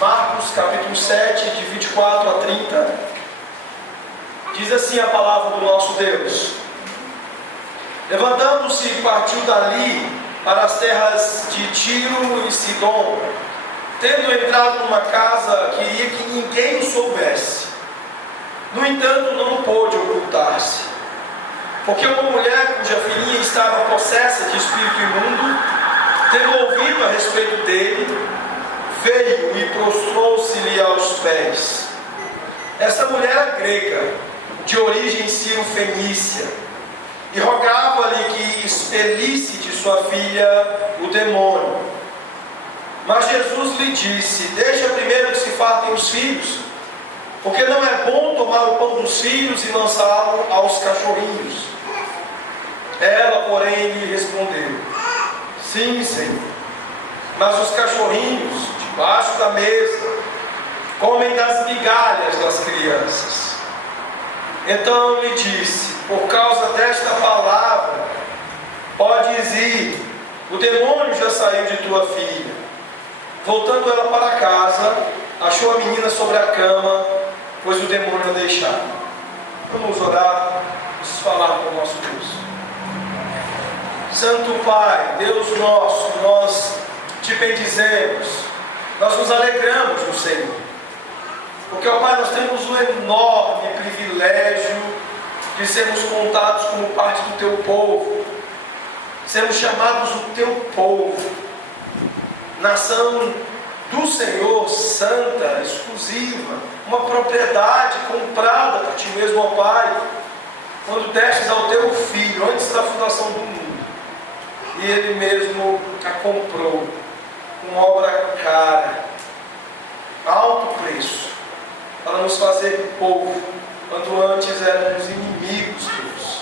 Marcos capítulo 7, de 24 a 30. Diz assim a palavra do nosso Deus: levantando-se, partiu dali para as terras de Tiro e Sidom, tendo entrado numa casa, queria que ninguém o soubesse. No entanto, não pôde ocultar-se, porque uma mulher cuja filhinha estava possessa de espírito imundo, tendo ouvido a respeito dele, veio e prostrou-se-lhe aos pés. Essa mulher era grega, de origem sírio-fenícia, e rogava-lhe que expelisse de sua filha o demônio. Mas Jesus lhe disse: deixa primeiro que se fartem os filhos, porque não é bom tomar o pão dos filhos e lançá-lo aos cachorrinhos. Ela, porém, lhe respondeu: sim, Senhor, mas os cachorrinhos, debaixo da mesa, comem das migalhas das crianças. Então lhe disse: por causa desta palavra, podes ir, o demônio já saiu de tua filha. Voltando ela para casa, achou a menina sobre a cama, pois o demônio a deixara. Vamos orar, vamos falar com o nosso Deus. Santo Pai, Deus nosso, nós te bendizemos, nós nos alegramos no Senhor, porque, ó Pai, nós temos o enorme privilégio de sermos contados como parte do teu povo, sermos chamados o teu povo, nação do Senhor, santa, exclusiva, uma propriedade comprada por ti mesmo, ó Pai, quando destes ao teu Filho, antes da fundação do mundo, e Ele mesmo a comprou, com obra cara, alto preço, para nos fazer povo, quando antes éramos inimigos, Deus.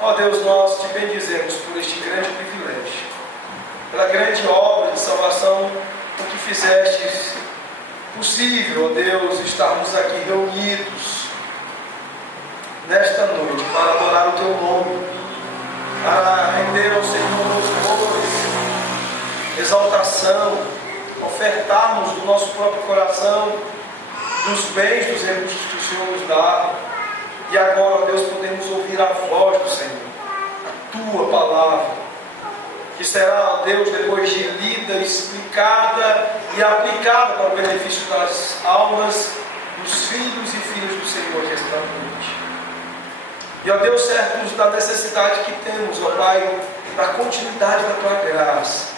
Ó Deus, nós te bendizemos por este grande privilégio, pela grande obra de salvação, por que fizestes possível, ó Deus, estarmos aqui reunidos nesta noite para adorar o teu nome, para render ao Senhor louvores, exaltação, ofertarmos do nosso próprio coração, dos bens, dos recursos que o Senhor nos dá. E agora, ó Deus, podemos ouvir a voz do Senhor, a tua palavra, que será, ó Deus, depois de lida, explicada e aplicada para o benefício das almas dos filhos e filhas do Senhor que esta noite. E, ó Deus, certos da necessidade que temos, ó Pai, da continuidade da tua graça,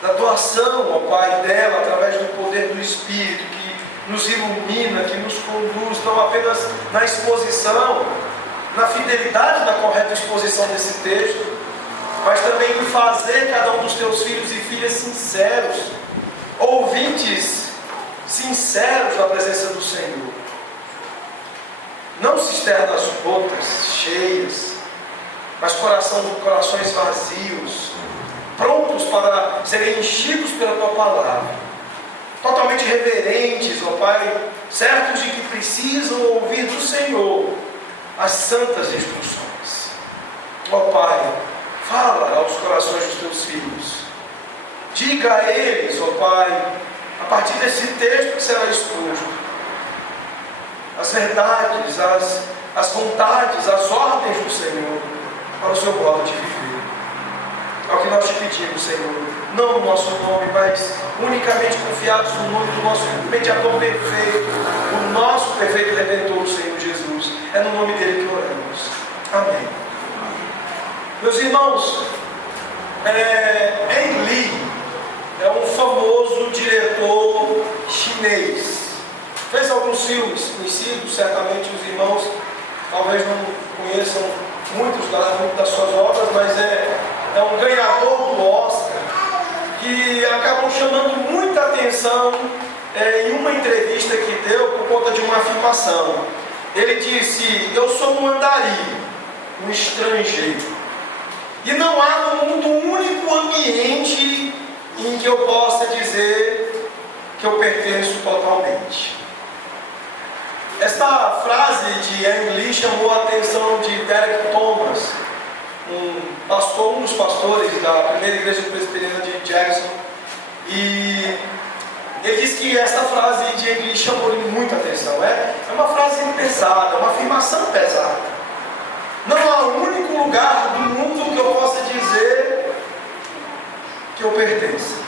da tua ação, ó Pai, dela, através do poder do Espírito, que nos ilumina, que nos conduz, não apenas na exposição, na fidelidade da correta exposição desse texto, mas também em fazer cada um dos teus filhos e filhas sinceros, ouvintes sinceros na presença do Senhor. Não cisternas rotas, cheias, mas corações vazios, prontos para serem enchidos pela tua palavra, totalmente reverentes, ó Pai, certos de que precisam ouvir do Senhor as santas instruções. Ó Pai, fala aos corações dos teus filhos, diga a eles, ó Pai, a partir desse texto que será exposto, as verdades, as vontades, as ordens do Senhor para o seu modo de viver. É o que nós te pedimos, Senhor, não no nosso nome, mas unicamente confiados no nome do nosso mediador perfeito, o nosso perfeito Redentor, Senhor Jesus. É no nome dele que oramos. Amém. Meus irmãos, Ang Lee é um famoso diretor chinês. Fez alguns filmes conhecidos, certamente os irmãos talvez não conheçam muitas das suas obras, mas é um ganhador do Oscar, que acabou chamando muita atenção em uma entrevista que deu por conta de uma afirmação. Ele disse: eu sou um andarilho, um estrangeiro, e não há no mundo um único ambiente em que eu possa dizer que eu pertenço totalmente. Esta frase de Ang Lee chamou a atenção de Derek Thomas, um dos pastores da primeira igreja presbiteriana de Jackson, e Ele diz que essa frase de Egli chamou muita atenção. É uma frase pesada, uma afirmação pesada. Não há um único lugar do mundo que eu possa dizer que eu pertenço.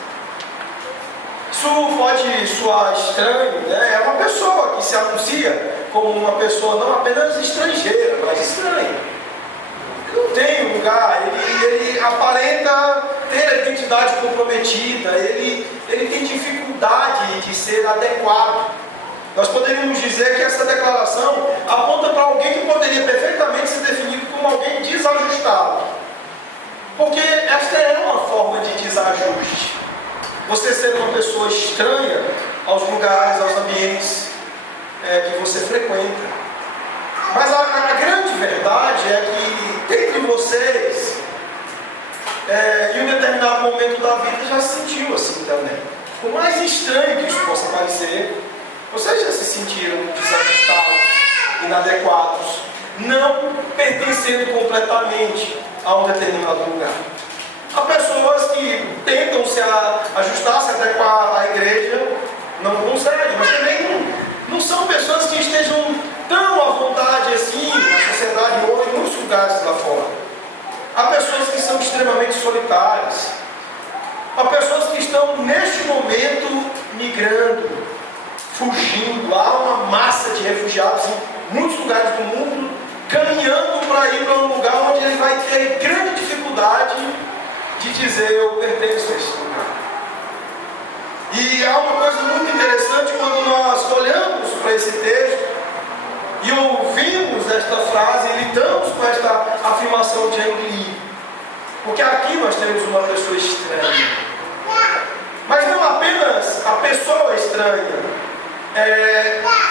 Isso pode soar estranho, né? É uma pessoa que se anuncia como uma pessoa não apenas estrangeira, mas estranha. Ele não tem um lugar, ele aparenta ter a identidade comprometida, ele tem dificuldade de ser adequado. Nós poderíamos dizer que essa declaração aponta para alguém que poderia perfeitamente ser definido como alguém desajustado. Porque esta é uma forma de desajuste. Você ser uma pessoa estranha aos lugares, aos ambientes que você frequenta. Mas a grande verdade é que dentre vocês, em um determinado momento da vida, já se sentiu assim também. Por mais estranho que isso possa parecer, vocês já se sentiram desajustados, inadequados, não pertencendo completamente a um determinado lugar. Há pessoas que tentam se ajustar, se adequar à igreja, não conseguem, mas também não são pessoas que estejam tão à vontade assim na sociedade ou em muitos lugares lá fora. Há pessoas que são extremamente solitárias. Há pessoas que estão neste momento migrando, fugindo. Há uma massa de refugiados em muitos lugares do mundo, caminhando para ir para um lugar onde ele vai ter grande dificuldade de dizer eu pertenço a este lugar. E há uma coisa muito interessante quando nós olhamos para esse texto e ouvimos esta frase e lidamos com esta afirmação de Engli. Porque aqui nós temos uma pessoa estranha. Mas não apenas a pessoa estranha,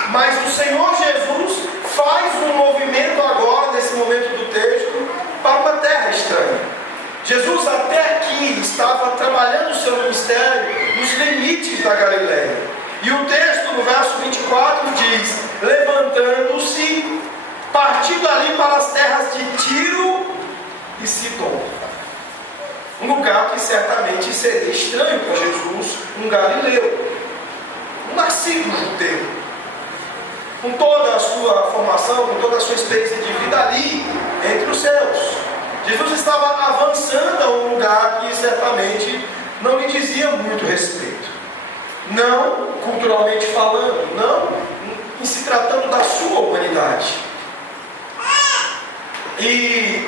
mas o Senhor Jesus faz um movimento agora, nesse momento do texto, para uma terra estranha. Jesus até aqui estava trabalhando o seu ministério nos limites da Galileia. E o texto no verso 24 diz: levantando-se, partindo ali para as terras de Tiro e Sidom. Um lugar que certamente seria estranho para Jesus, um galileu, um nascido judeu, com toda a sua formação, com toda a sua experiência de vida ali, entre os céus. Jesus estava avançando a um lugar que certamente não lhe dizia muito respeito. Não culturalmente falando, não em se tratando da sua humanidade. E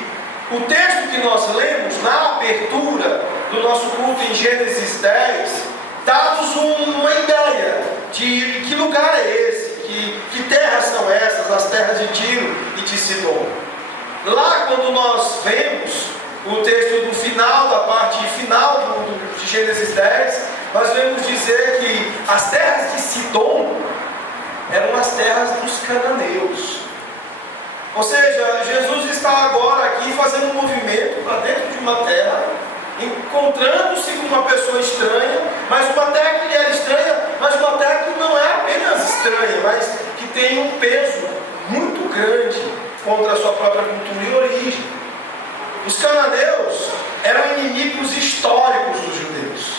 o texto que nós lemos na abertura do nosso culto em Gênesis 10 dá-nos uma ideia de que lugar é esse, que terras são essas, as terras de Tiro e de Sidom. Lá quando nós vemos o texto do final, da parte final de Gênesis 10, nós vemos dizer que as terras de Sidom eram as terras dos cananeus. Ou seja, Jesus está agora aqui fazendo um movimento para dentro de uma terra, encontrando-se com uma pessoa estranha, mas uma terra que lhe era estranha, mas uma terra que não é apenas estranha, mas que tem um peso muito grande contra a sua própria cultura e origem. Os cananeus eram inimigos históricos dos judeus.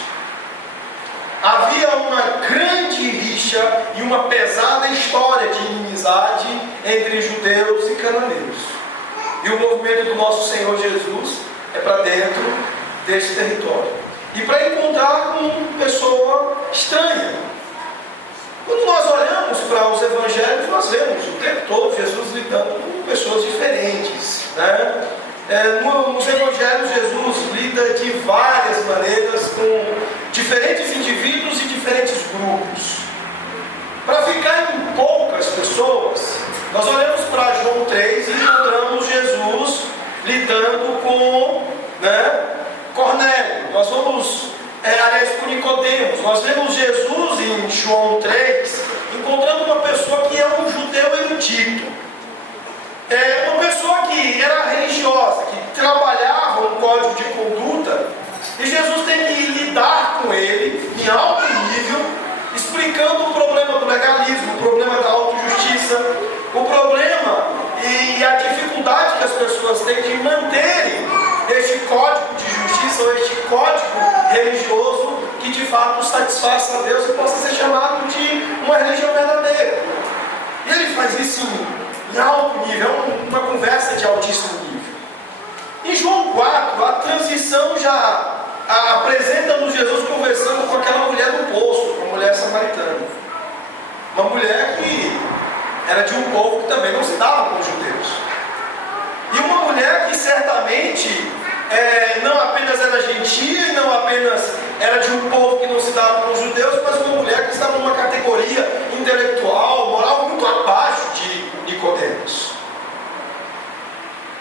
Havia uma grande rixa e uma pesada história de inimizade entre judeus e cananeus. E o movimento do nosso Senhor Jesus é para dentro desse território. E para encontrar com uma pessoa estranha. Quando nós olhamos para os evangelhos, nós vemos o tempo todo Jesus lidando com pessoas diferentes, né? Nos evangelhos, Jesus lida de várias maneiras com diferentes indivíduos e diferentes grupos. Para ficar em poucas pessoas, nós olhamos para João 3 e encontramos Jesus lidando com Cornélio. Nós vamos, com Nicodemos. Nós vemos Jesus em João 3 encontrando uma pessoa que é um judeu erudito. Uma pessoa que era religiosa, que trabalhava um código de conduta, e Jesus tem que lidar com ele em alto nível, explicando o problema do legalismo, o problema da fato satisfaça a Deus e possa ser chamado de uma religião verdadeira. E ele faz isso em alto nível, uma conversa de altíssimo nível. Em João 4, a transição já apresenta-nos Jesus conversando com aquela mulher do poço, com a mulher samaritana. Uma mulher que era de um povo que também não se dava com os judeus. E uma mulher que certamente não apenas era gentia, não apenas era de um povo que não se dava com os judeus, mas uma mulher que estava numa categoria intelectual, moral muito abaixo de Nicodemos.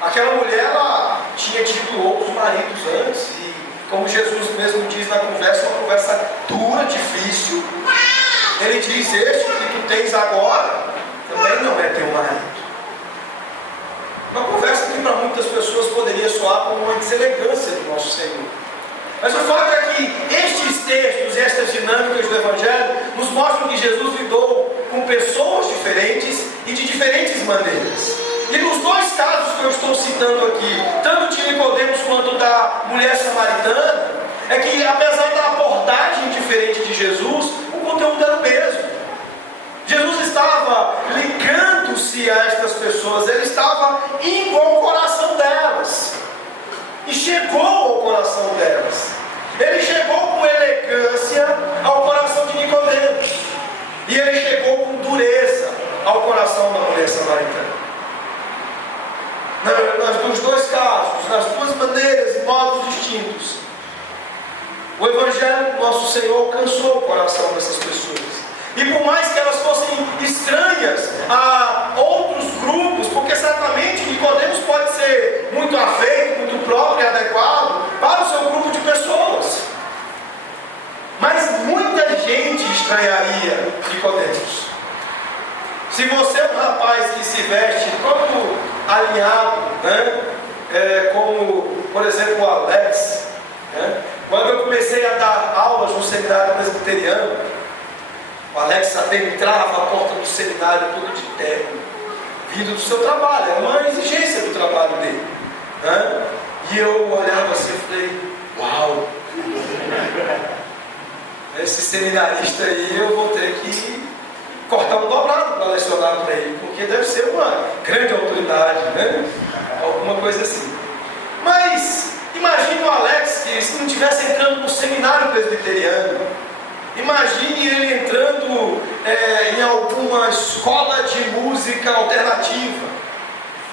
Aquela mulher, ela tinha tido outros maridos antes, e como Jesus mesmo diz na conversa, uma conversa dura, difícil. Ele diz: este que tu tens agora também não é teu marido. Uma conversa que para muitas pessoas poderia soar como uma deselegância do nosso Senhor. Mas o fato é que estes textos, estas dinâmicas do Evangelho nos mostram que Jesus lidou com pessoas diferentes e de diferentes maneiras. E nos dois casos que eu estou citando aqui, tanto de Nicodemos quanto da mulher samaritana, é que apesar da abordagem diferente de Jesus, o conteúdo era o mesmo. Jesus estava ligando-se a estas pessoas, ele estava indo ao coração delas. E chegou ao coração delas. Ele chegou com elegância ao coração de Nicodemos. E ele chegou com dureza ao coração da mulher samaritana. Nos dois casos, nas duas maneiras e modos distintos, o Evangelho do nosso Senhor alcançou o coração dessas pessoas. E por mais que elas fossem estranhas a outros grupos, porque certamente Nicodemos pode ser muito afeito, muito próprio e adequado para o seu grupo de pessoas. Mas muita gente estranharia Nicodemos. Se você é um rapaz que se veste todo alinhado, né? Como, por exemplo, o Alex, né? Quando eu comecei a dar aulas no seminário presbiteriano, o Alex adentrava a porta do seminário todo de terno, vindo do seu trabalho, era uma exigência do trabalho dele, né? E eu olhava assim e falei: uau, esse seminarista aí eu vou ter que cortar um dobrado para lecionar para ele, porque deve ser uma grande autoridade, né? Alguma coisa assim. Mas imagine o Alex, que se não estivesse entrando no seminário presbiteriano, imagine ele entrando em alguma escola de música alternativa,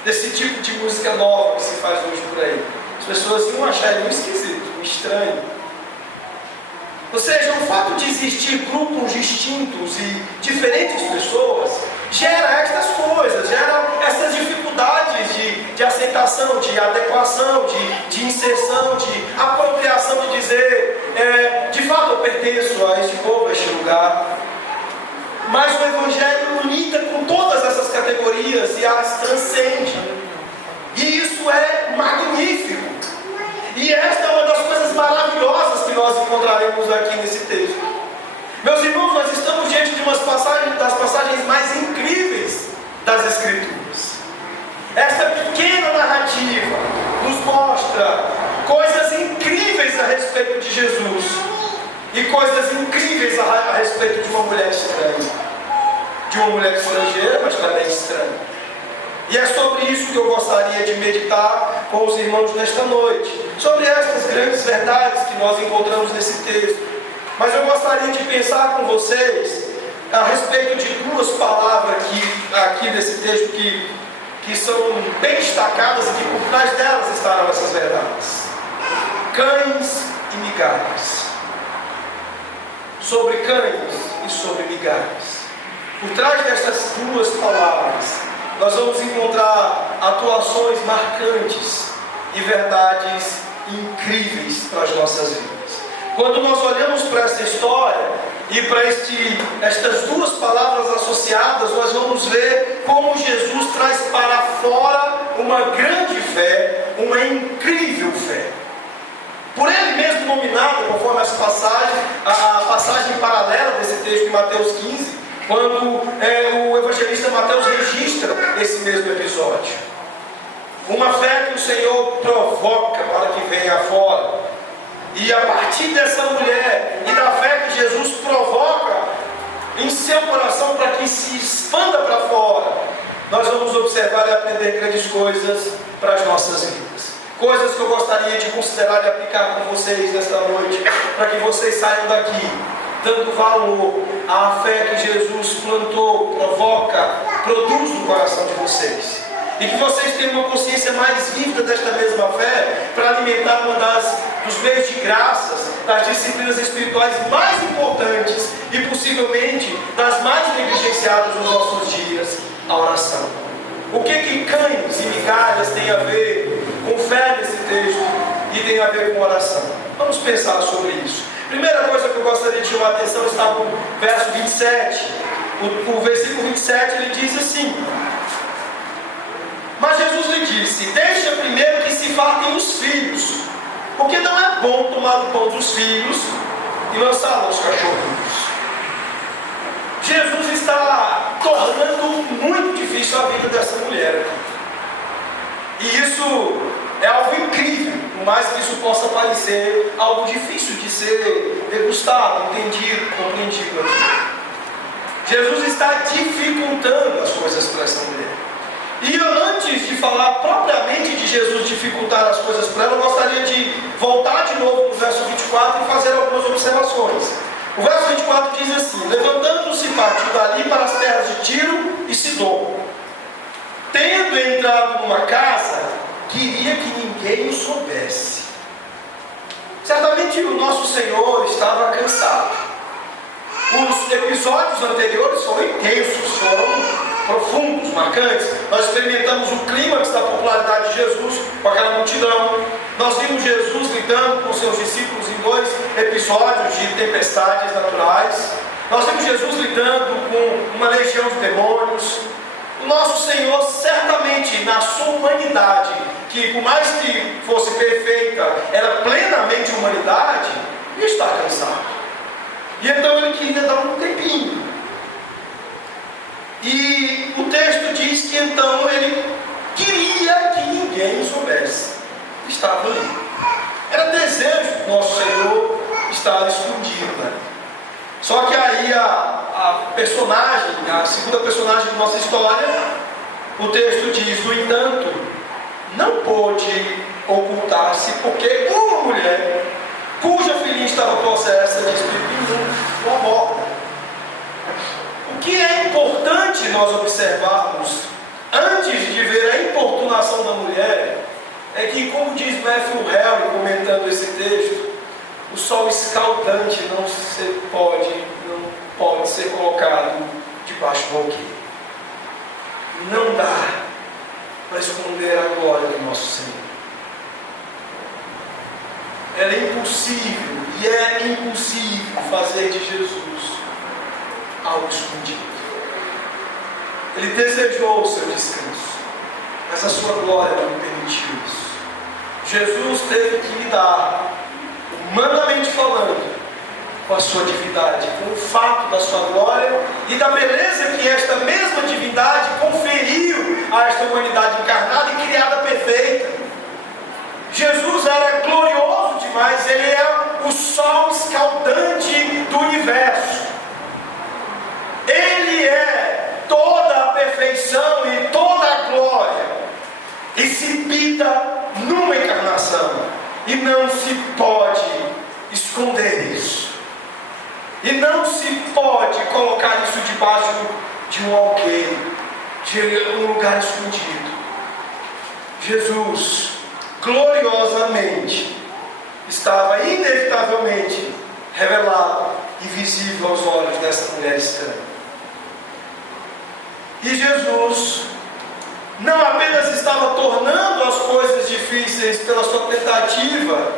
desse tipo de música nova que se faz hoje por aí. As pessoas iam achar ele um esquisito, um estranho. Ou seja, o fato de existir grupos distintos e diferentes pessoas gera estas coisas, gera essas dificuldades de aceitação, de adequação, de inserção, de apropriação, de dizer, de fato eu pertenço a este povo, a este lugar. Mas o Evangelho lida com todas essas categorias e as transcende. E isso é magnífico. E esta é uma das coisas maravilhosas que nós encontraremos aqui nesse texto. Meus irmãos, nós estamos diante de das passagens mais incríveis das Escrituras. Esta pequena narrativa nos mostra coisas incríveis a respeito de Jesus e coisas incríveis a respeito de uma mulher estranha, de uma mulher estrangeira, mas também estranha. E é sobre isso que eu gostaria de meditar com os irmãos nesta noite, sobre estas grandes verdades que nós encontramos nesse texto. Mas eu gostaria de pensar com vocês a respeito de duas palavras aqui nesse texto que são bem destacadas e que por trás delas estarão essas verdades: cães e migalhas. Sobre cães e sobre migalhas. Por trás dessas duas palavras nós vamos encontrar atuações marcantes e verdades incríveis para as nossas vidas. Quando nós olhamos para essa história e para estas duas palavras associadas, nós vamos ver como Jesus traz para fora uma grande fé, uma incrível fé. Por ele mesmo nominado, conforme essa passagem, a passagem paralela desse texto em Mateus 15, quando o evangelista Mateus registra esse mesmo episódio. Uma fé que o Senhor provoca para que venha afora. E a partir dessa mulher e da fé que Jesus provoca em seu coração para que se expanda para fora, nós vamos observar e aprender grandes coisas para as nossas vidas. Coisas que eu gostaria de considerar e aplicar com vocês nesta noite, para que vocês saiam daqui dando valor à fé que Jesus plantou, provoca, produz no coração de vocês. E que vocês tenham uma consciência mais vívida desta mesma fé, para alimentar dos meios de graças, das disciplinas espirituais mais importantes e possivelmente das mais negligenciadas nos nossos dias, a oração. O que cães e migalhas tem a ver com fé nesse texto e tem a ver com oração? Vamos pensar sobre isso. Primeira coisa que eu gostaria de chamar a atenção está no verso 27. O versículo 27 ele diz assim: mas Jesus lhe disse: deixa primeiro que se fartem os filhos, porque não é bom tomar o pão dos filhos e lançá-lo aos cachorrinhos. Jesus está tornando muito difícil a vida dessa mulher. E isso é algo incrível, por mais que isso possa parecer algo difícil de ser degustado, entendido, compreendido aqui. Jesus está dificultando as coisas para essa mulher. E antes de falar propriamente de Jesus dificultar as coisas para ela, eu gostaria de voltar de novo no verso 24 e fazer algumas observações. O verso 24 diz assim: levantando-se partiu dali para as terras de Tiro e Sidom. Tendo entrado numa casa, queria que ninguém o soubesse. Certamente o nosso Senhor estava cansado. Os episódios anteriores foram intensos, foram profundos, marcantes. Nós experimentamos o clímax da popularidade de Jesus com aquela multidão. Nós vimos Jesus lidando com seus discípulos em 2 episódios de tempestades naturais. Nós vimos Jesus lidando com uma legião de demônios. O nosso Senhor, certamente, na sua humanidade, que por mais que fosse perfeita, era plenamente humanidade, está cansado. E então ele queria dar um tempinho. E o texto diz que então ele queria que ninguém soubesse. Estava ali. Era desejo do nosso Senhor estar escondido, né? Só que aí a personagem, a segunda personagem da nossa história, o texto diz: no entanto, não pôde ocultar-se, porque uma mulher cuja filhinha estava possessa de espírito imundo o aborda. O que é importante nós observarmos antes de ver a importunação da mulher é que, como diz Matthew Henry comentando esse texto, o sol escaldante não pode ser colocado debaixo do alqueire. Não dá para esconder a glória do nosso Senhor. Era impossível e é impossível fazer de Jesus algo escondido. Ele desejou o seu descanso, mas a sua glória não permitiu isso. Jesus teve que lidar, humanamente falando, com a sua divindade, com o fato da sua glória e da beleza que esta mesma divindade conferiu a esta humanidade encarnada e criada perfeita. Jesus era glorioso demais, ele é o sol escaldante do universo. Ele é toda a perfeição e toda a glória exibida numa encarnação. E não se pode esconder isso. E não se pode colocar isso debaixo de um alqueire, de um lugar escondido. Jesus gloriosamente estava inevitavelmente revelado e visível aos olhos dessa mulher estranha. E Jesus não apenas estava tornando as coisas difíceis pela sua tentativa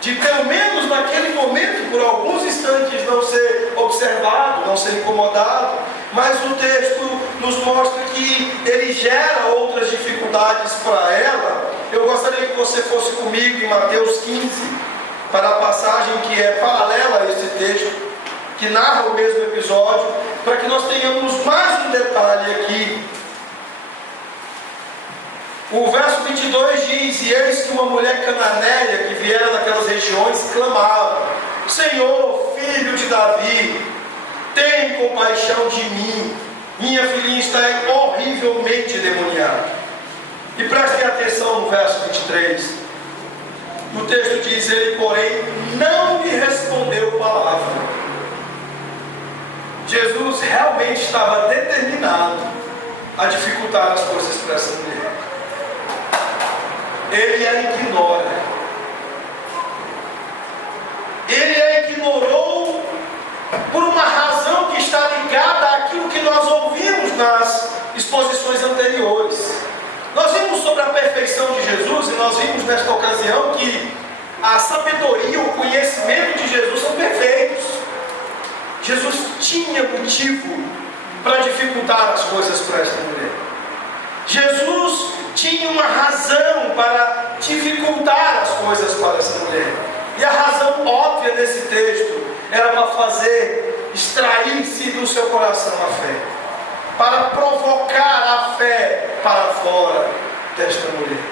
de, pelo menos naquele momento, por alguns instantes, não ser observado, não ser incomodado, mas o texto nos mostra que ele gera outras dificuldades para ela. Eu gostaria que você fosse comigo em Mateus 15, para a passagem que é paralela a esse texto, que narra o mesmo episódio, para que nós tenhamos mais um detalhe aqui. O verso 22 diz: e eis que uma mulher cananeia que viera daquelas regiões clamava: Senhor, filho de Davi, tem compaixão de mim, minha filhinha está horrivelmente endemoniada. E prestem atenção no verso 23. O texto diz: ele, porém, não lhe respondeu palavra. Jesus realmente estava determinado a dificultar as coisas para essa mulher. Ele a ignora. Ele a ignorou por uma razão que está ligada àquilo que nós ouvimos nas exposições anteriores. Nós vimos sobre a perfeição de Jesus e nós vimos nesta ocasião que a sabedoria, o conhecimento de Jesus são perfeitos. Jesus tinha motivo para dificultar as coisas para esta mulher. Jesus tinha uma razão para dificultar as coisas para essa mulher. E a razão óbvia desse texto era para fazer extrair-se do seu coração a fé, para provocar a fé para fora desta mulher.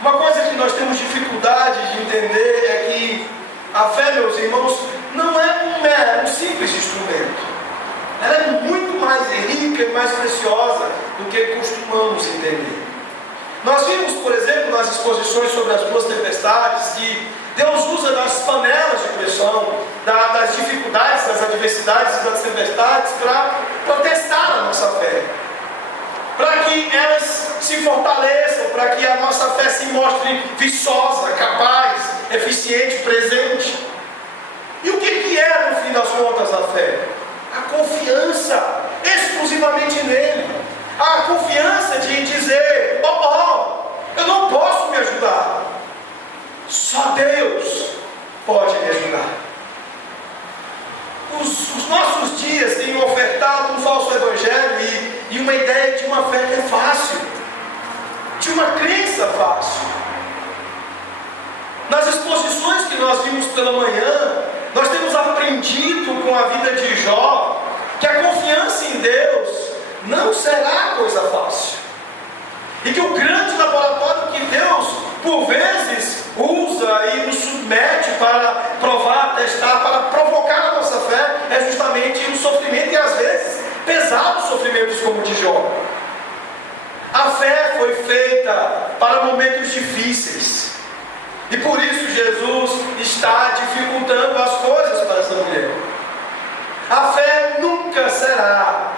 Uma coisa que nós temos dificuldade de entender é que a fé, meus irmãos, não é um simples instrumento. Ela é muito mais rica e mais preciosa do que costumamos entender. Nós vimos, por exemplo, nas exposições sobre as duas tempestades, que Deus usa das panelas de pressão, das dificuldades, das adversidades e das tempestades para testar a nossa fé, para que elas se fortaleçam, para que a nossa fé se mostre viçosa, capaz, eficiente, presente. E o que é, no fim das contas, a fé? A confiança exclusivamente nele. A confiança de dizer: eu não posso me ajudar, só Deus pode me ajudar. Os nossos dias têm ofertado um falso evangelho e uma ideia de uma fé que é fácil, de uma crença fácil. Nas exposições que nós vimos pela manhã, nós temos aprendido com a vida de Jó que a confiança em Deus não será coisa fácil, e que o grande laboratório que Deus por vezes usa e nos submete para provar, testar, para provocar a nossa fé é justamente o sofrimento, e às vezes pesados sofrimentos como o de Jó. A fé foi feita para momentos difíceis, e por isso Jesus está dificultando as coisas para essa mulher. A fé nunca será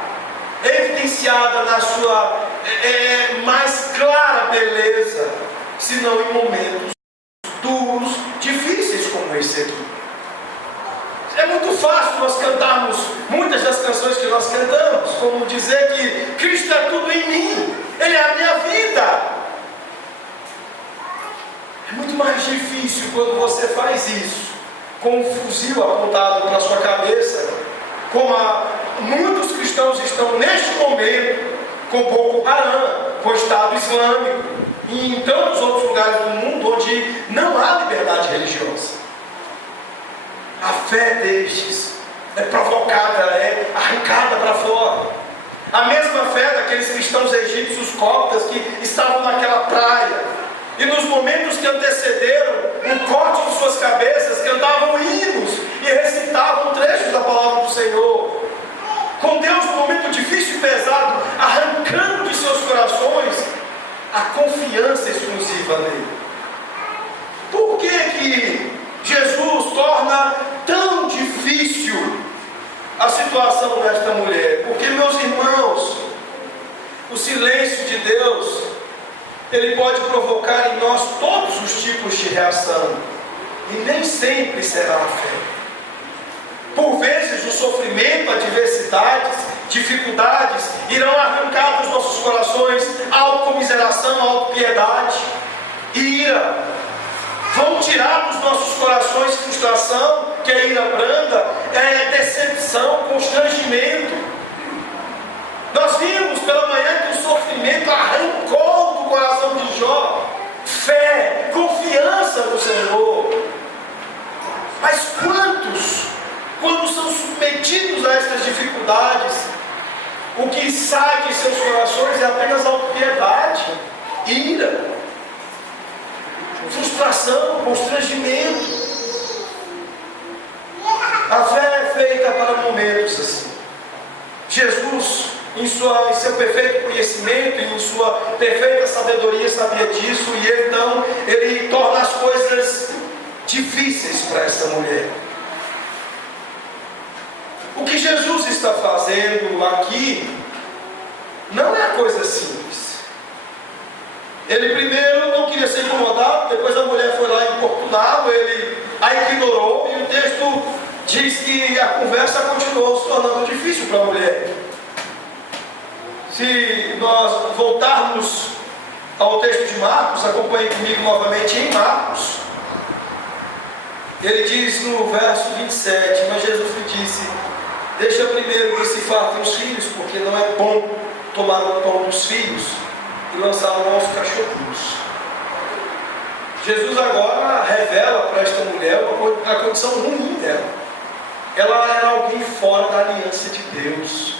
evidenciada na sua mais clara beleza, senão em momentos duros, difíceis como esse aqui. É muito fácil nós cantarmos muitas das canções que nós cantamos, como dizer que Cristo é tudo em mim, Ele é a minha vida. É muito mais difícil quando você faz isso com um fuzil apontado para a sua cabeça, como muitos cristãos estão neste momento com Boko Haram, com o Estado Islâmico e em tantos outros lugares do mundo onde não há liberdade religiosa. A fé destes é provocada, é arrancada para fora. A mesma fé daqueles cristãos egípcios coptas que estavam naquela praia e nos momentos que antecederam o corte de suas cabeças, cantavam hinos e recitavam trechos da palavra do Senhor. Com Deus, no momento difícil e pesado, arrancando de seus corações a confiança exclusiva nele. Por que Jesus torna tão difícil a situação desta mulher? Porque, meus irmãos, o silêncio de Deus, ele pode provocar em nós todos os tipos de reação, e nem sempre será a fé. Por vezes o sofrimento, adversidades, dificuldades irão arrancar dos nossos corações autocomiseração, autopiedade, ira. Vão tirar dos nossos corações frustração, que é ira branda, é decepção, constrangimento. Nós vimos pela manhã que o sofrimento arrancou do coração de Jó fé, confiança no Senhor. Mas quantos, quando são submetidos a essas dificuldades, o que sai de seus corações é apenas autopiedade, ira, em seu perfeito conhecimento e em sua perfeita sabedoria sabia disso, e então ele torna as coisas difíceis para essa mulher. O que Jesus está fazendo aqui não é coisa simples. Ele primeiro não queria ser incomodado, depois a mulher foi lá importuná-lo, ele a ignorou, e o texto diz que a conversa continuou se tornando difícil para a mulher. Se nós voltarmos ao texto de Marcos, acompanhe comigo novamente em Marcos. Ele diz no verso 27, mas Jesus lhe disse: deixa primeiro que se fartem os filhos, porque não é bom tomar o pão dos filhos e lançá-lo aos cachorrinhos. Jesus agora revela para esta mulher a condição ruim dela. Ela era alguém fora da aliança de Deus.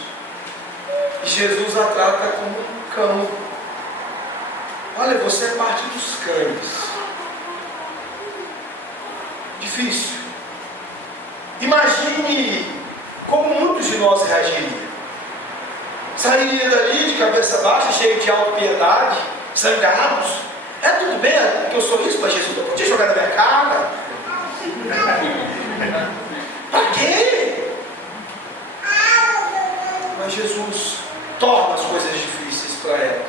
E Jesus a trata como um cão. Olha, você é parte dos cães. Difícil. Imagine como muitos de nós reagiriam. Sairia dali de cabeça baixa, cheio de autopiedade, zangados. É tudo bem que eu sou isso, mas Jesus não podia jogar na minha cara. Para quê? Mas Jesus torna as coisas difíceis para ela.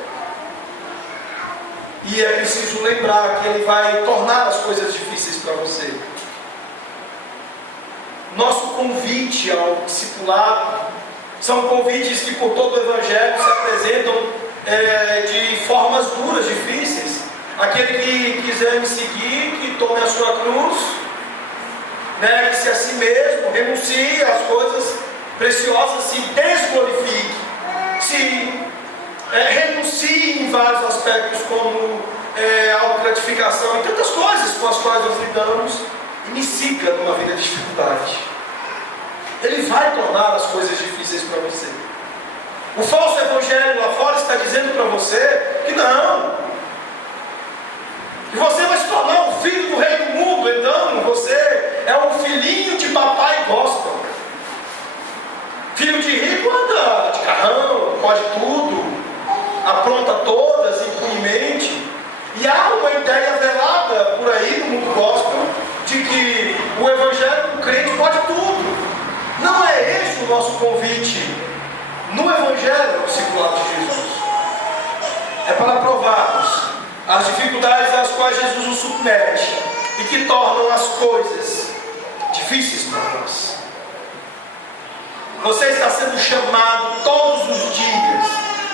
E é preciso lembrar que Ele vai tornar as coisas difíceis para você. Nosso convite ao discipulado são convites que por todo o Evangelho se apresentam de formas duras, difíceis. Aquele que quiser me seguir, que tome a sua cruz, negue-se a si mesmo, renuncie às coisas preciosas, se desglorifique, se renuncie em vários aspectos, como autogratificação e tantas coisas com as quais nós lidamos, e me siga numa vida de dificuldade. Ele vai tornar as coisas difíceis para você. O falso evangelho lá fora está dizendo para você que não, que você vai se tornar um filho do rei do mundo, então você é um filhinho de papai gospel. Filho de rico anda de carrão, pode tudo, apronta todas impunemente. E há uma ideia velada por aí no mundo gospel de que o evangelho do crente pode tudo. Não é esse o nosso convite no evangelho do discipulado de Jesus. É para provarmos as dificuldades às quais Jesus nos submete e que tornam as coisas difíceis para nós. Você está sendo chamado todos os dias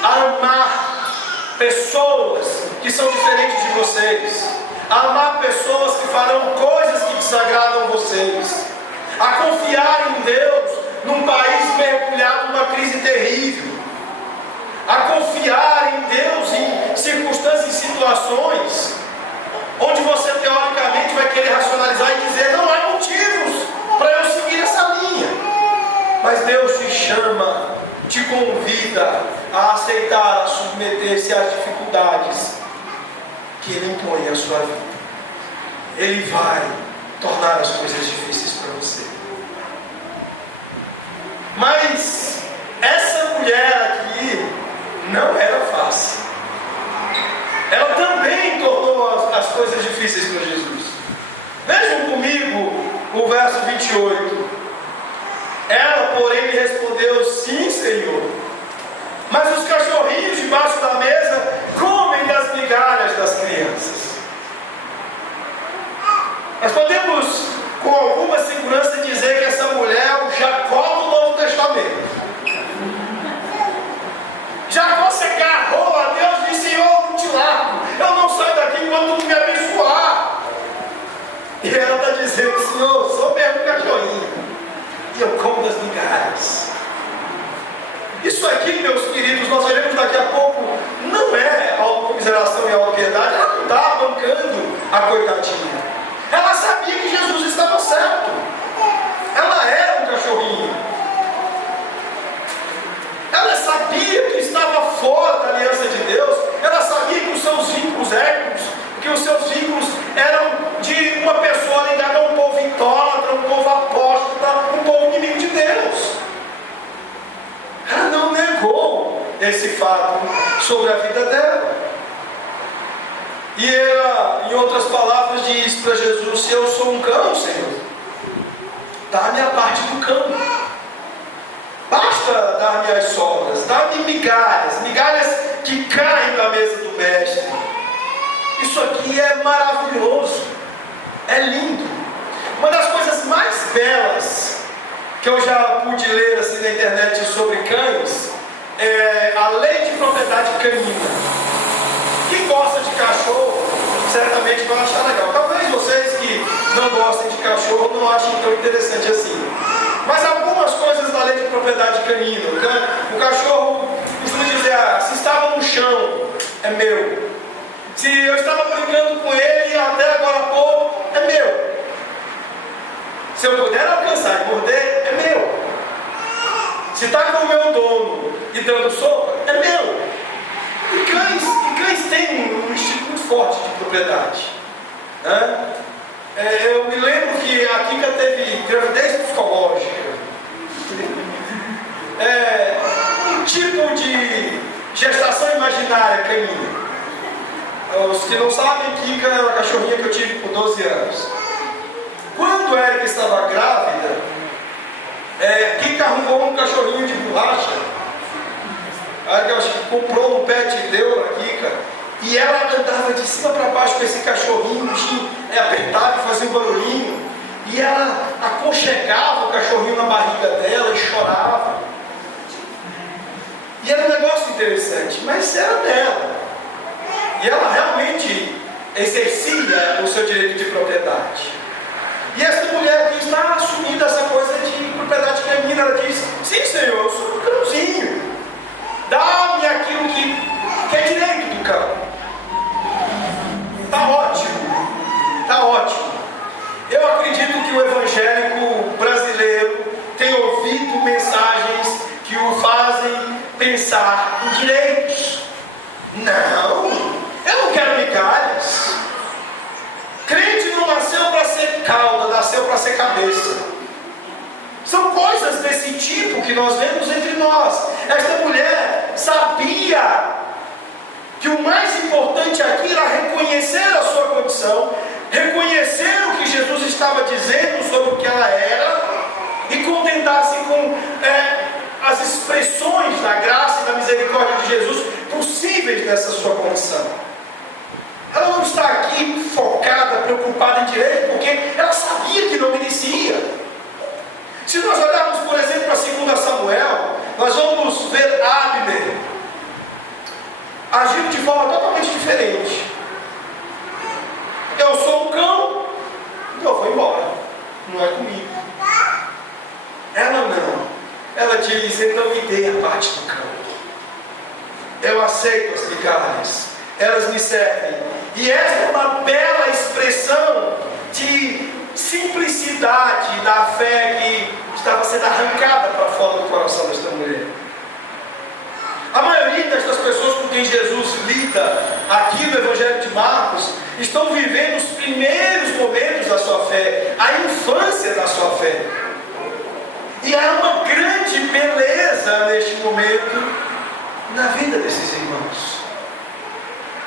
a amar pessoas que são diferentes de vocês, a amar pessoas que farão coisas que desagradam vocês, a confiar em Deus num país mergulhado numa crise terrível, a confiar em Deus em circunstâncias e situações onde você teoricamente vai querer racionalizar e dizer: não há motivos para eu seguir essa linha. Mas Deus te chama, te convida a aceitar, a submeter-se às dificuldades que Ele impõe à sua vida. Ele vai tornar as coisas difíceis para você. Mas essa mulher aqui não era fácil. Ela também tornou as coisas difíceis para Jesus. Vejam comigo o verso 28. Ela, porém, lhe respondeu: sim, Senhor, mas os cachorrinhos debaixo da mesa comem das migalhas das crianças. Nós podemos com alguma segurança dizer que essa mulher é o Jacó do Novo Testamento. Jacó se agarrou a Deus e disse: Senhor, não te largo, eu não saio daqui enquanto tu me abençoar. E ela está dizendo: Senhor, sou mesmo cachorrinho e eu como das migalhas. Isso aqui, meus queridos, nós veremos daqui a pouco, não é autocomiseração e autopiedade. Ela não está bancando a coitadinha. Ela sabia que Jesus estava certo. Ela era um cachorrinho. Ela sabia que estava fora da aliança de Deus. Ela sabia que os seus vínculos étnicos, que os seus vínculos eram de uma pessoa ligada a um povo idólatra, um povo apóstata, um povo inimigo de Deus. Ela não negou esse fato sobre a vida dela. E ela, em outras palavras, diz para Jesus: se eu sou um cão, Senhor, dá-me a parte do cão. Basta dar-me as sobras, dá-me migalhas, migalhas que caem na mesa do mestre. Isso aqui é maravilhoso, é lindo. Uma das coisas mais belas que eu já pude ler assim na internet sobre cães é a lei de propriedade canina. Quem gosta de cachorro certamente vai achar legal. Talvez vocês que não gostem de cachorro não achem tão interessante assim. Mas algumas coisas da lei de propriedade canina. O cachorro costuma dizer: se estava no chão, é meu. Se eu estava brincando com ele até agora há pouco, é meu. Se eu puder alcançar e morder, é meu. Se está com o meu dono e dando sopa, é meu. E cães têm um instinto muito forte de propriedade. Né? Eu me lembro que a Kika teve gravidez psicológica. Um tipo de gestação imaginária canina. Os que não sabem, Kika é uma cachorrinha que eu tive por 12 anos. Quando a Erika estava grávida, Kika arrumou um cachorrinho de borracha. A Erika comprou um pet e deu a Kika. E ela andava de cima para baixo com esse cachorrinho, o bichinho apertava e fazia um barulhinho. E ela aconchegava o cachorrinho na barriga dela e chorava. E era um negócio interessante, mas era dela. E ela realmente exercia o seu direito de propriedade. E essa mulher aqui está assumindo essa coisa de propriedade canina. Ela diz: sim, Senhor, eu sou um cãozinho. Dá-me aquilo que é direito do cão. Está ótimo. Está ótimo. Eu acredito que o evangélico brasileiro tem ouvido mensagens que o fazem pensar em direitos. Não, eu não quero migalhas. Crente não nasceu para ser cauda, nasceu para ser cabeça. São coisas desse tipo que nós vemos entre nós. Esta mulher sabia que o mais importante aqui era reconhecer a sua condição, reconhecer o que Jesus estava dizendo sobre o que ela era e contentar-se com as expressões da graça e da misericórdia de Jesus possíveis nessa sua condição. Ela não está aqui focada, preocupada em direito, porque ela sabia que não merecia. Se nós olharmos, por exemplo, para 2 Samuel, nós vamos ver Abner agindo de forma totalmente diferente. Eu sou um cão, então eu vou embora, não é comigo. Ela não. Ela diz: então me dê a parte do cão. Eu aceito as migalhas, elas me servem. E essa é uma bela expressão de simplicidade da fé que estava sendo arrancada para fora do coração desta mulher. A maioria destas pessoas com quem Jesus lida aqui no Evangelho de Marcos estão vivendo os primeiros momentos da sua fé, a infância da sua fé. E há uma grande beleza neste momento na vida desses irmãos.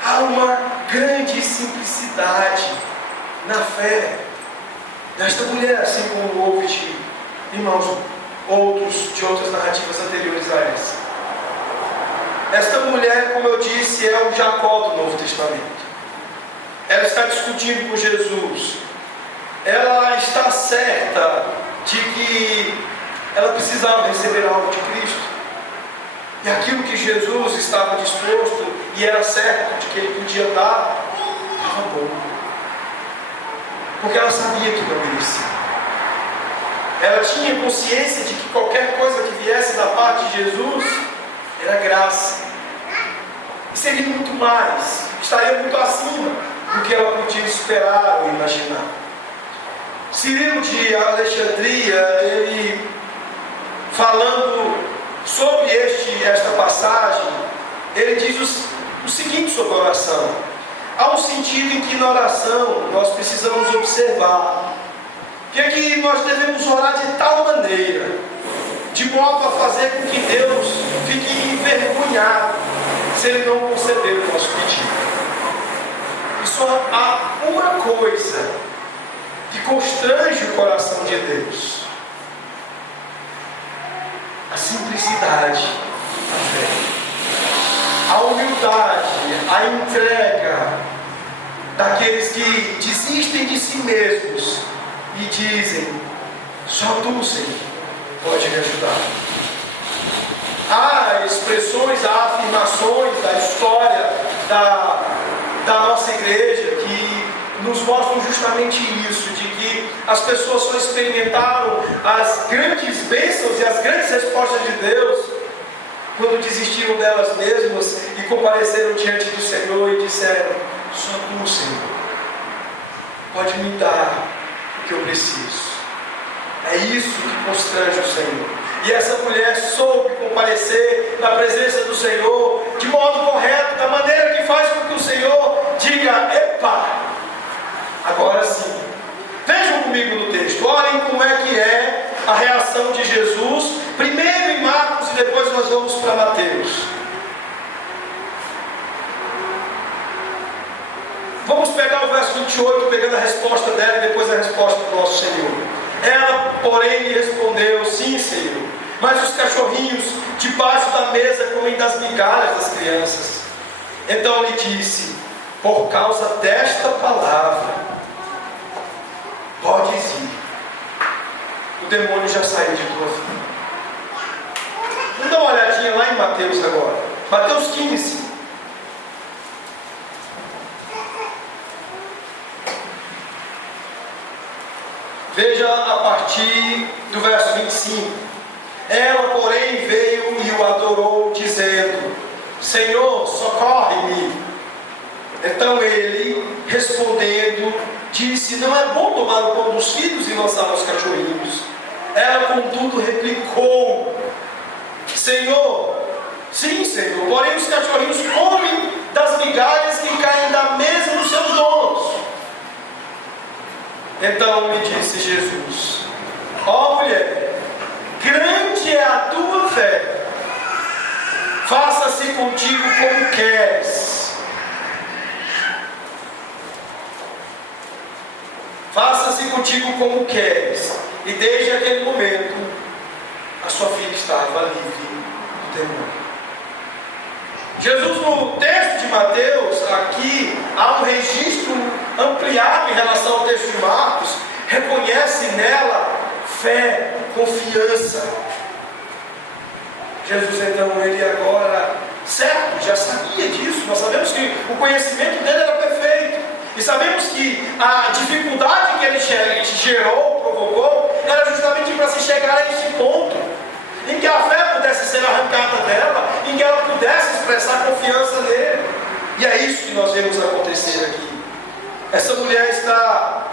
Há uma grande simplicidade na fé desta mulher, assim como houve de irmãos de outras narrativas anteriores a essa. Esta mulher, como eu disse, é o Jacó do Novo Testamento. Ela está discutindo com Jesus. Ela está certa de que ela precisava receber algo de Cristo. E aquilo que Jesus estava disposto e era certo de que ele podia dar, estava bom. Porque ela sabia que não merecia. Ela tinha consciência de que qualquer coisa que viesse da parte de Jesus era graça. E seria muito mais, estaria muito acima do que ela podia esperar ou imaginar. Cirilo de Alexandria, ele falando sobre esta passagem, ele diz o seguinte sobre a oração: há um sentido em que na oração nós precisamos observar que é que nós devemos orar de tal maneira, de modo a fazer com que Deus fique envergonhado se Ele não conceder o nosso pedido. E só há uma coisa que constrange o coração de Deus: a simplicidade da fé, a humildade, a entrega daqueles que desistem de si mesmos e dizem: só tu, Senhor, pode me ajudar. Há expressões, há afirmações da história da nossa igreja que nos mostram justamente isso, de que as pessoas só experimentaram as grandes bênçãos e as grandes respostas de Deus quando desistiram delas mesmas e compareceram diante do Senhor e disseram: só tu, Senhor, pode me dar o que eu preciso. É isso que constrange o Senhor. E essa mulher soube comparecer na presença do Senhor de modo correto, da maneira que faz com que o Senhor diga: epa, agora sim. Vejam comigo no texto, olhem como é que é a reação de Jesus, primeiro em Marcos e depois nós vamos para Mateus. Vamos pegar o verso 28, pegando a resposta dela e depois a resposta do nosso Senhor. Ela, porém, lhe respondeu: sim, Senhor, mas os cachorrinhos debaixo da mesa comem das migalhas das crianças. Então lhe disse: por causa desta palavra, podes ir, o demônio já saiu de tua vida. Vamos dar uma olhadinha lá em Mateus agora, Mateus 15. Veja a partir do verso 25. Ela, porém, veio e o adorou, dizendo: Senhor, socorre-me. Então ele, respondendo, disse: não é bom tomar o pão dos filhos e lançar aos cachorrinhos. Ela, contudo, replicou: Senhor, sim, Senhor, porém os cachorrinhos comem das migalhas que caem da mesa dos seus donos. Então lhe disse Jesus: ó mulher, grande é a tua fé, faça-se contigo como queres. Faça-se contigo como queres. E desde aquele momento, a sua filha estava livre do demônio. Jesus, no texto de Mateus, aqui há um registro ampliado em relação ao texto de Marcos, reconhece nela fé, confiança. Jesus, então, ele agora, certo, já sabia disso. Nós sabemos que o conhecimento dele era perfeito. E sabemos que a dificuldade que ele gerou, provocou, era justamente para se chegar a esse ponto, em que a fé pudesse ser arrancada dela, em que ela pudesse expressar confiança nele. E é isso que nós vemos acontecer aqui. Essa mulher está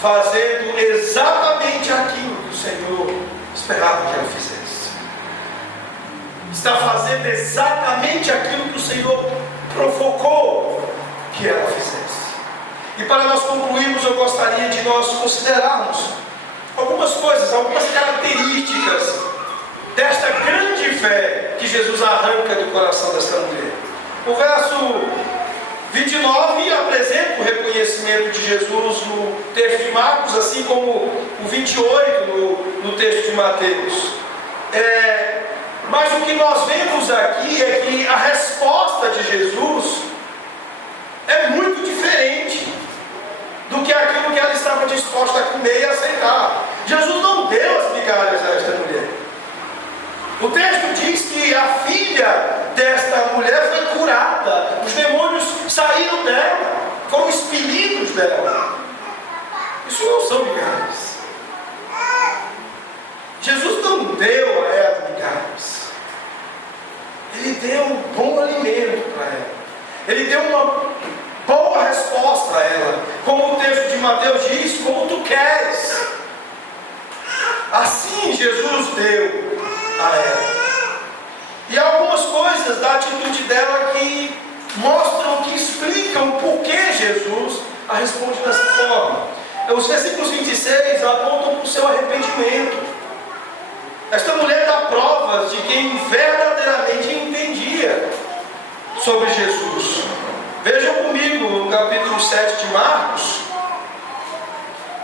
fazendo exatamente aquilo que o Senhor esperava que ela fizesse. Está fazendo exatamente aquilo que o Senhor provocou que ela fizesse. E para nós concluirmos, eu gostaria de nós considerarmos algumas coisas, algumas características desta grande fé que Jesus arranca do coração desta mulher. O verso 29 apresenta o reconhecimento de Jesus no texto de Marcos, assim como o 28 no texto de Mateus. Mas o que nós vemos aqui é que a resposta de Jesus é muito diferente do que aquilo que ela estava disposta a comer e aceitar. Jesus não deu as migalhas a esta mulher. O texto diz que a filha desta mulher foi curada, os demônios saíram dela, foram expelidos dela. Isso não são migalhas. Jesus não deu a ela migalhas. Ele deu um bom alimento para ela. Ele deu uma boa resposta a ela. Como o texto de Mateus diz: como tu queres. Assim Jesus deu a ela. E há algumas coisas da atitude dela que mostram, que explicam por que Jesus a responde dessa forma. Os versículos 26 apontam para o seu arrependimento. Esta mulher dá prova provas de quem verdadeiramente entendia sobre Jesus. Vejam comigo no capítulo 7 de Marcos,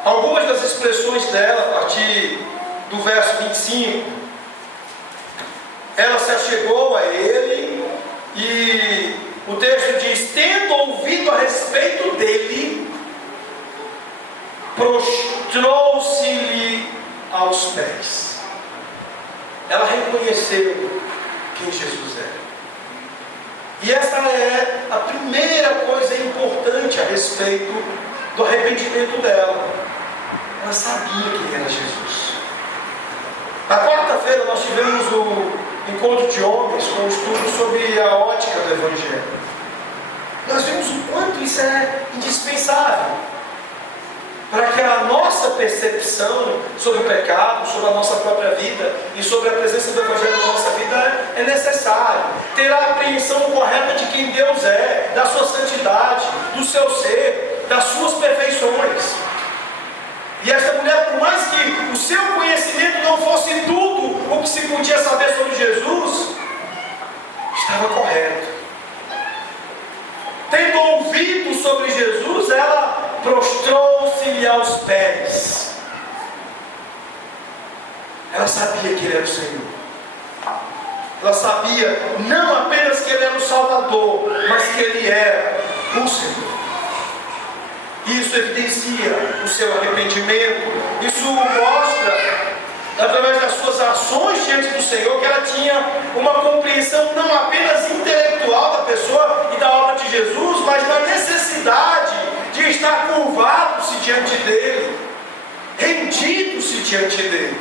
algumas das expressões dela, a partir do verso 25. Ela se achegou a ele e o texto diz: tendo ouvido a respeito dele, prostrou-se-lhe aos pés. Ela reconheceu quem Jesus é. E essa é a primeira coisa importante a respeito do arrependimento dela. Ela sabia quem era Jesus. Na quarta-feira nós tivemos o encontro de homens com um estudo sobre a ótica do Evangelho. Nós vimos o quanto isso é indispensável para que a nossa percepção sobre o pecado, sobre a nossa própria vida e sobre a presença do Evangelho na nossa vida é necessário. Ter a apreensão correta de quem Deus é, da sua santidade, do seu ser, das suas perfeições. E essa mulher, por mais que o seu conhecimento não fosse tudo o que se podia saber sobre Jesus, estava correto. Tendo ouvido sobre Jesus, ela prostrou-se-lhe aos pés. Ela sabia que Ele era o Senhor. Ela sabia não apenas que Ele era o Salvador, mas que Ele era o Senhor. Isso evidencia o seu arrependimento. Isso mostra, através das suas ações diante do Senhor, que ela tinha uma compreensão não apenas intelectual da pessoa e da obra de Jesus, mas da necessidade de estar curvado-se diante dele, rendido-se diante dele.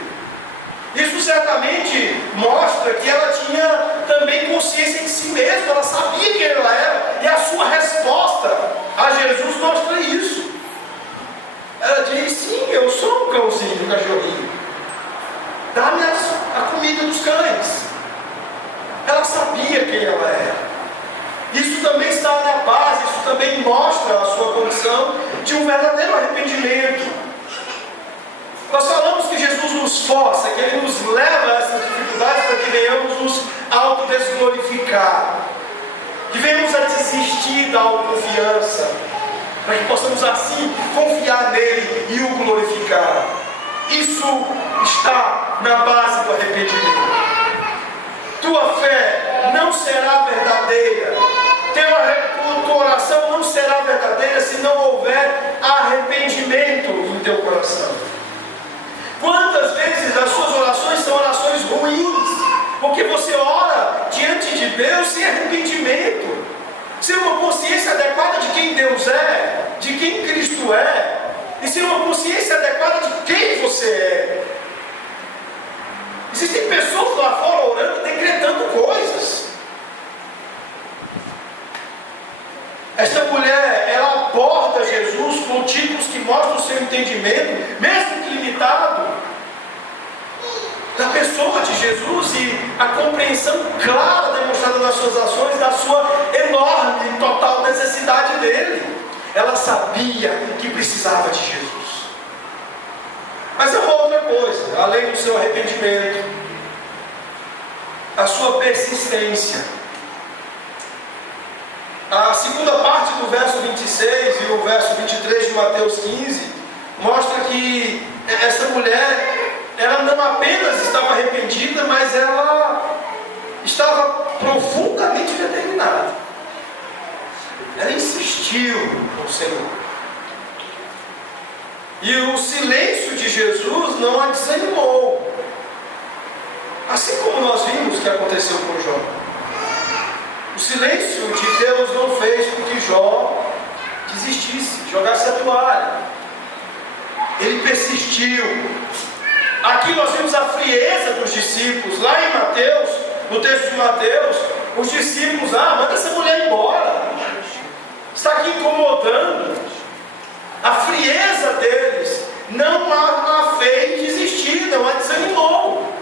Isso certamente mostra que ela tinha também consciência de si mesma, ela sabia quem ela era, e a sua resposta a Jesus mostra isso. Ela diz: sim, eu sou um cãozinho, um cachorrinho, dá-me a comida dos cães. Ela sabia quem ela era. Isso também está na base, isso também mostra a sua condição de um verdadeiro arrependimento. Nós falamos que Jesus nos força, que Ele nos leva a essas dificuldades para que venhamos nos autodesglorificar, que venhamos a desistir da autoconfiança, para que possamos assim confiar nele e o glorificar. Isso está na base do arrependimento. Tua fé não será verdadeira, tua oração não será verdadeira se não houver arrependimento em teu coração. Quantas vezes as suas orações são orações ruins, porque você ora diante de Deus sem arrependimento, sem uma consciência adequada de quem Deus é, de quem Cristo é, e sem uma consciência adequada de quem você é. Existem pessoas lá fora orando, decretando coisas. Esta mulher, ela aborda Jesus com títulos que mostram o seu entendimento, mesmo que limitado, da pessoa de Jesus e a compreensão clara demonstrada nas suas ações da sua enorme e total necessidade dele. Ela sabia que precisava de Jesus. Mas é uma outra coisa, além do seu arrependimento, a sua persistência. A segunda parte do verso 26 e o verso 23 de Mateus 15 mostra que essa mulher, ela não apenas estava arrependida, mas ela estava profundamente determinada. Ela insistiu no Senhor. E o silêncio de Jesus não a desanimou. Assim como nós vimos que aconteceu com Jó. O silêncio de Deus não fez com que Jó desistisse, jogasse a toalha. Ele persistiu. Aqui nós vimos a frieza dos discípulos. Lá em Mateus, no texto de Mateus, os discípulos: manda essa mulher embora, está aqui incomodando. A frieza deles não a fez desistir, não a desanimou.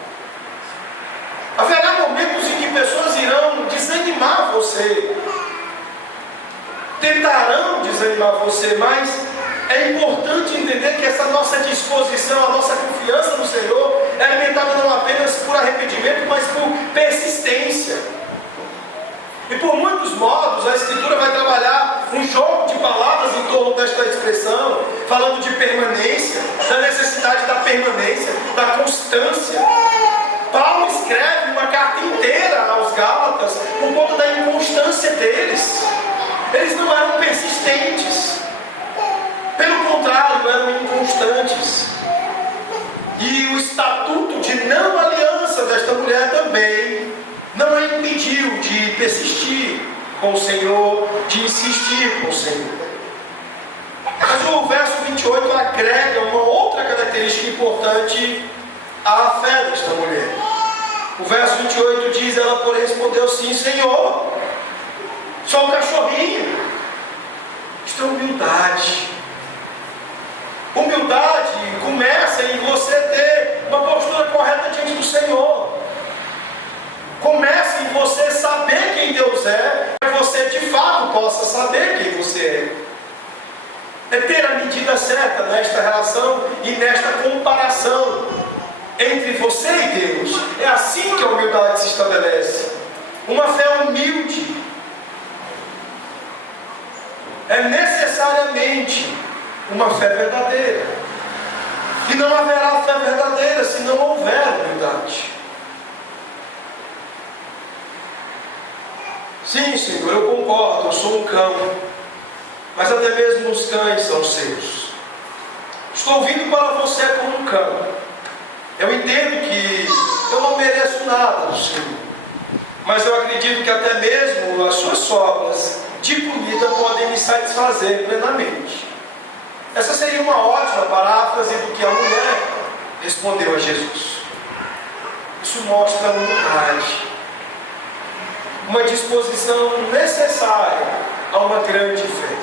Haverá momentos em que pessoas irão desanimar você, tentarão desanimar você, mas é importante entender que essa nossa disposição, a nossa confiança no Senhor, é alimentada não apenas por arrependimento, mas por persistência. E por muitos modos a Escritura vai trabalhar um jogo de palavras em torno desta expressão, falando de permanência, da necessidade da permanência, da constância. Paulo escreve uma carta inteira aos Gálatas por conta da inconstância deles. Eles não eram persistentes, pelo contrário, eram inconstantes. E o estatuto de não aliança desta mulher também não a impediu de persistir com o Senhor, de insistir com o Senhor. Mas o verso 28 agrega uma outra característica importante à fé desta mulher. O verso 28 diz: ela porém respondeu: sim, Senhor, sou um cachorrinho. Isto é humildade. Humildade começa em você ter uma postura correta diante do Senhor. Começa em você saber quem Deus é, para que você de fato possa saber quem você é. É ter a medida certa nesta relação e nesta comparação entre você e Deus. É assim que a humildade se estabelece. Uma fé humilde é necessariamente uma fé verdadeira. E não haverá fé verdadeira se não houver humildade. Sim, Senhor, eu concordo, eu sou um cão, mas até mesmo os cães são seus. Estou vindo para você como um cão. Eu entendo que eu não mereço nada do Senhor, mas eu acredito que até mesmo as suas sobras de comida podem me satisfazer plenamente. Essa seria uma ótima paráfrase do que a mulher respondeu a Jesus. Isso mostra a humildade, uma disposição necessária a uma grande fé.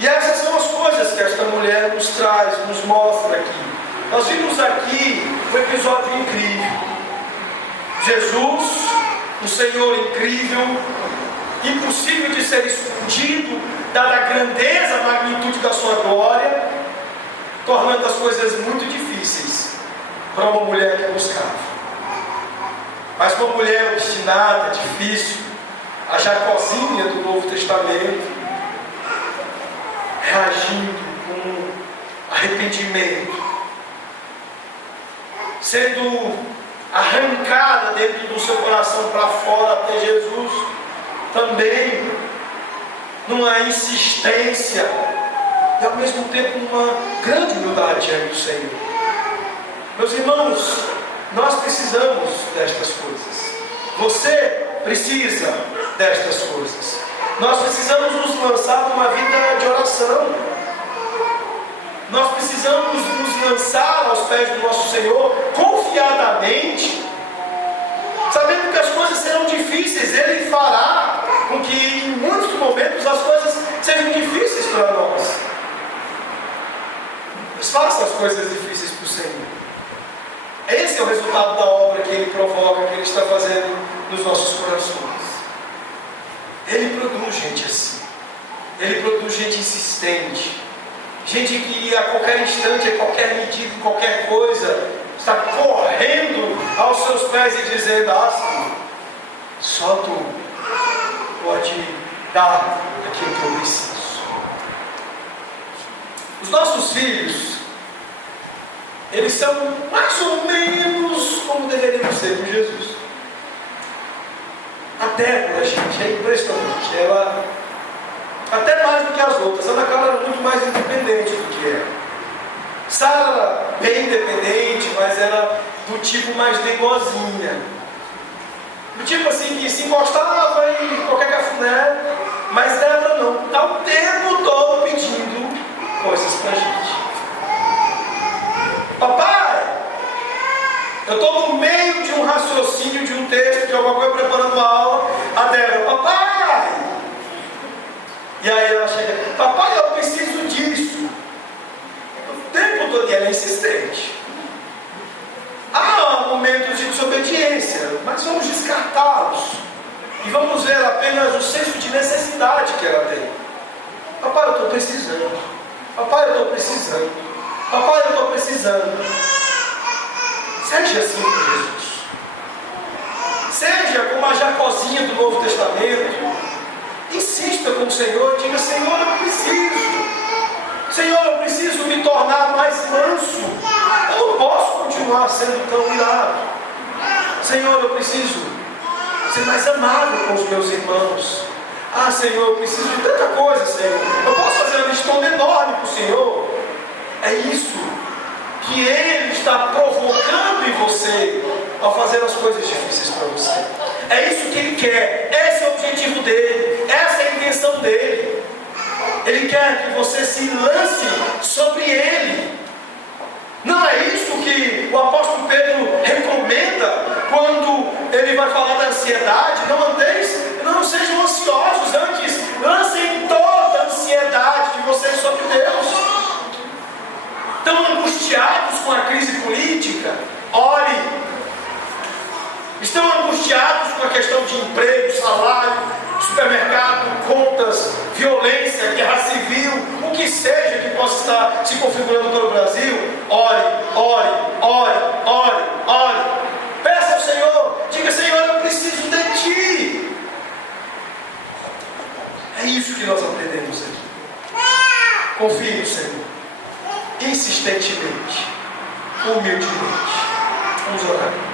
E essas são as coisas que esta mulher nos traz, nos mostra aqui. Nós vimos aqui um episódio incrível. Jesus, um Senhor incrível, impossível de ser escondido, dada a grandeza, a magnitude da sua glória, tornando as coisas muito difíceis para uma mulher que buscava. Mas uma mulher obstinada, difícil, a Jacozinha do Novo Testamento, reagindo com arrependimento, sendo arrancada dentro do seu coração para fora até Jesus, também numa insistência e ao mesmo tempo uma grande humildade diante do Senhor. Meus irmãos, nós precisamos destas coisas. Você precisa destas coisas. Nós precisamos nos lançar numa vida de oração. Nós precisamos nos lançar aos pés do nosso Senhor confiadamente, sabendo que as coisas serão difíceis. Ele fará com que em muitos momentos as coisas sejam difíceis para nós. Mas faça as coisas difíceis para o Senhor. Esse é o resultado da obra que Ele provoca, que Ele está fazendo nos nossos corações. Ele produz gente assim. Ele produz gente insistente. Gente que a qualquer instante, a qualquer medida, qualquer coisa, está correndo aos seus pés e dizendo: Senhor, só Tu pode dar aquilo que eu preciso. Os nossos filhos, eles são mais ou menos como deveriam ser com Jesus. A Débora, gente, é impressionante. Ela, até mais do que as outras, Ana Clara era muito mais independente do que ela. Sara era bem independente, mas era do tipo mais dengozinha. Do tipo assim, que se encostava em qualquer cafuné, mas Débora não. Está o tempo todo pedindo coisas pra gente. Papai, eu estou no meio de um raciocínio, de um texto, de alguma coisa, preparando uma aula. A Débora: papai! E aí ela chega: papai, eu preciso disso. O tempo todo, e ela é insistente. Há momentos de desobediência, mas vamos descartá-los. E vamos ver apenas o senso de necessidade que ela tem. Papai, eu estou precisando. Papai, eu estou precisando. Papai, eu estou precisando. Seja assim com Jesus. Seja como a Jacozinha do Novo Testamento. Insista com o Senhor, diga: Senhor, eu preciso. Senhor, eu preciso me tornar mais manso. Eu não posso continuar sendo tão irado. Senhor, eu preciso ser mais amável com os meus irmãos. Ah, Senhor, eu preciso de tanta coisa, Senhor. Eu posso fazer uma listona enorme para o Senhor. É isso que Ele está provocando em você ao fazer as coisas difíceis para você. É isso que Ele quer. Esse é o objetivo dEle. Essa é a intenção dEle. Ele quer que você se lance sobre Ele. Não é isso que o apóstolo Pedro recomenda quando ele vai falar da ansiedade? Não sejam ansiosos, antes lancem toda a ansiedade de vocês sobre Deus. Estão angustiados com a crise política? Ore. Estão angustiados com a questão de emprego, salário, supermercado, contas, violência, guerra civil, o que seja que possa estar se configurando pelo Brasil? Ore, ore, ore, ore, ore. Peça ao Senhor, diga: Senhor, eu preciso de Ti. É isso que nós aprendemos aqui. Confie no Senhor, insistentemente, humildemente. Vamos orar.